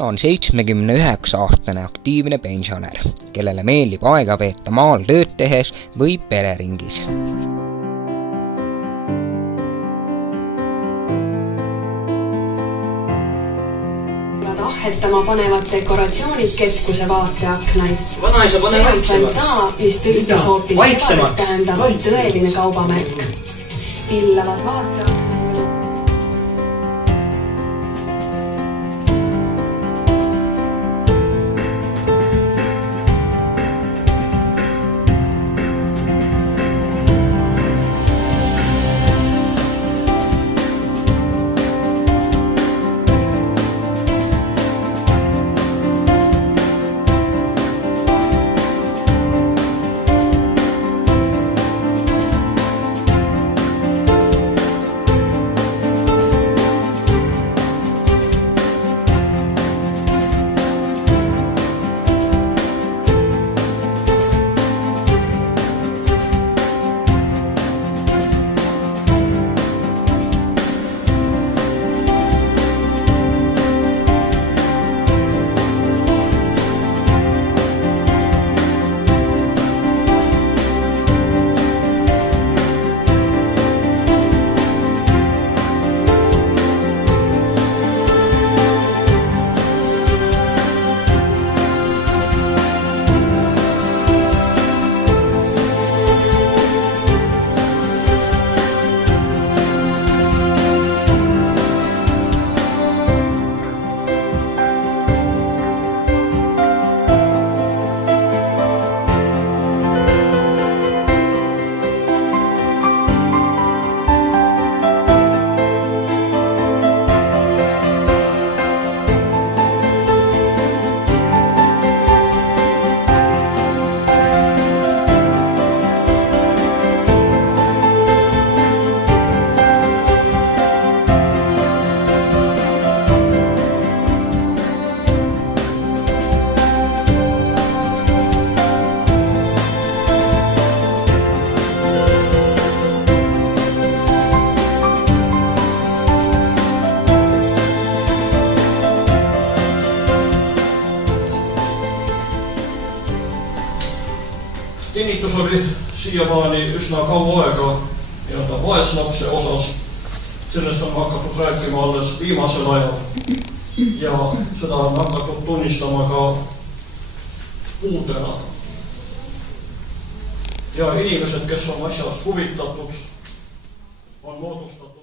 Tauno on 79-aastane aktiivne pensionär, kellele meeldib aega veeta maal tööd tehes või pereringis. Aheltama panevad dekoratsioonid keskuse vaateaknaid. Vanaisa pane vaiksemaks. Mis tõlkes hoopis kevadet tähendab tõeline kaubamärk. Pillavad vaateaknaid. Kinnitus oli siiamaani üsna kaua aega vaeslapse osas. Sellest on hakatud rääkima alles viimasel ajal ja seda on hakatud tunnistama ka puudena. Ja inimesed, kes on asjast huvitatud, on moodustatud